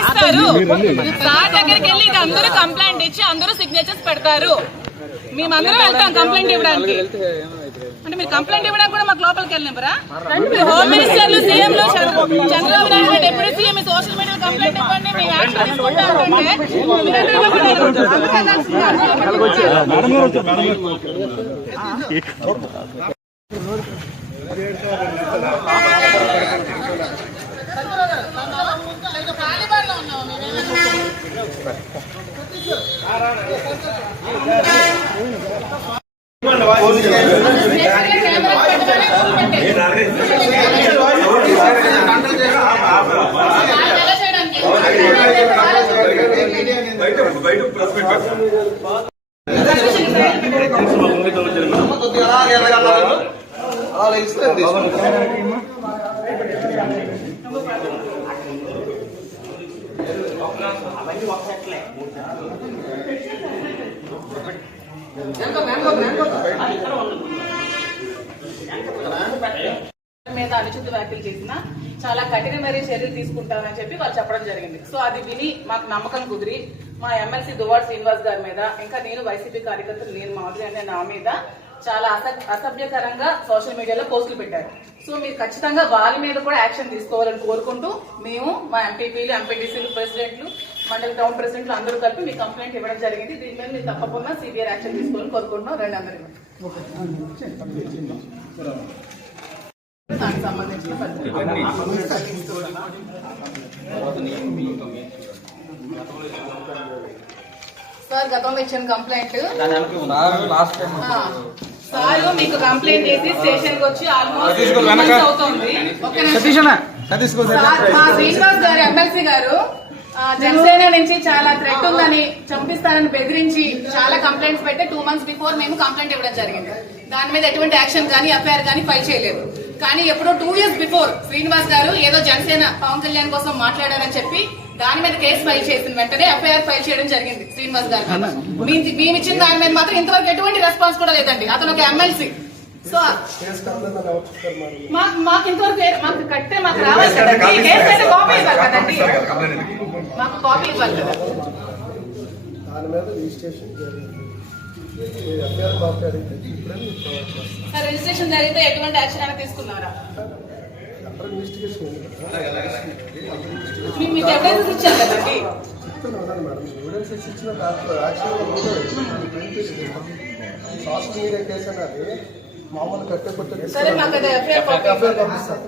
ఇస్తారు సార్ దగ్గరికి వెళ్ళి ఇది అందరూ కంప్లైంట్ ఇచ్చి అందరూ సిగ్నేచర్స్ పెడతారు. మేమందరం వెళ్తాం కంప్లైంట్ ఇవ్వడానికి. అంటే మీరు కంప్లైంట్ ఇవ్వడానికి కూడా మాకు లోపలికి వెళ్ళినవరా? హోమ్ మినిస్టర్లు సీఎంలు Chandrababu Naidu deputy CM social media complaint ఇవ్వండి మేము యాక్షన్ ఎలా చేయడానికి? అలా మీద అనుచిత వ్యాఖ్యలు చేసిన చాలా కఠినమైన చర్యలు తీసుకుంటామని చెప్పి వాళ్ళు చెప్పడం జరిగింది. సో అది విని మాకు నమ్మకం కుదిరి మా ఎమ్మెల్సీ దువాడ్ శ్రీనివాస్ గారి మీద ఇంకా నేను వైసీపీ కార్యకర్తలు నేను మాధురి అనే నా మీద చాలా అస- అసభ్యకరంగా సోషల్ మీడియాలో పోస్టులు పెట్టారు. సో మీరు ఖచ్చితంగా వాళ్ళ మీద కూడా యాక్షన్ తీసుకోవాలని కోరుకుంటూ మేము మా ఎంపీపీలు ఎంపీటీసీలు ప్రెసిడెంట్లు మండల టౌన్ ప్రెసిడెంట్లు అందరూ కలిపి మీ కంప్లైంట్ ఇవ్వడం జరిగింది. దీని మీద మీరు తప్పకుండా సివియర్ యాక్షన్ తీసుకోవాలని కోరుకుంటున్నాం. రెండు అందరూ దానికి సంబంధించిన. సార్ గతంలో ఇచ్చిన కంప్లైంట్ సార్ మీకు కంప్లైంట్ చేసి స్టేషన్కి వచ్చి ఆల్మోస్ట్ అవుతుంది. శ్రీనివాస్ గారు ఎమ్మెల్సీ గారు ఆ, జనసేన నుంచి చాలా థ్రెట్ ఉందని చంపిస్తానని బెదిరించి చాలా కంప్లైంట్స్ పెట్టి టూ మంత్స్ బిఫోర్ మేము కంప్లైంట్ ఇవ్వడం జరిగింది. దాని మీద ఎటువంటి యాక్షన్ కానీ ఎఫ్ఐఆర్ కానీ ఫైల్ చేయలేదు. కానీ ఎప్పుడో టూ ఇయర్స్ బిఫోర్ శ్రీనివాస్ గారు ఏదో జనసేన పవన్ కళ్యాణ్ కోసం మాట్లాడారని చెప్పి దాని మీద కేసు ఫైల్ చేసిన వెంటనే ఎఫ్ఐఆర్ ఫైల్ చేయడం జరిగింది శ్రీనివాస్ గారు మేము ఇచ్చిన దాని మీద మాత్రం ఇంతవరకు ఎటువంటి రెస్పాన్స్ కూడా లేదండి. అతను ఒక ఎమ్మెల్సీ సో మాకు మాకు ఇంతవరకు మాకు కట్టే మాకు రావాలి కదండి. కేసు అయితే కాపీ ఇవ్వాలి కదండి. మాకు కాపీ ఇవ్వాలి కదా. దాని మీద రిజిస్ట్రేషన్ సార్ రిజిస్ట్రేషన్ జరిగితే ఎటువంటి యాక్షన్ అయినా తీసుకున్నారా? మీకు ఎవిడెన్స్ ఇచ్చాం కదండి సోషల్ మీడియా కేసు అనేది మామూలు కట్టే కొట్టే సరే మాకు ఎఫ్ఐఆర్ పంపిస్తాను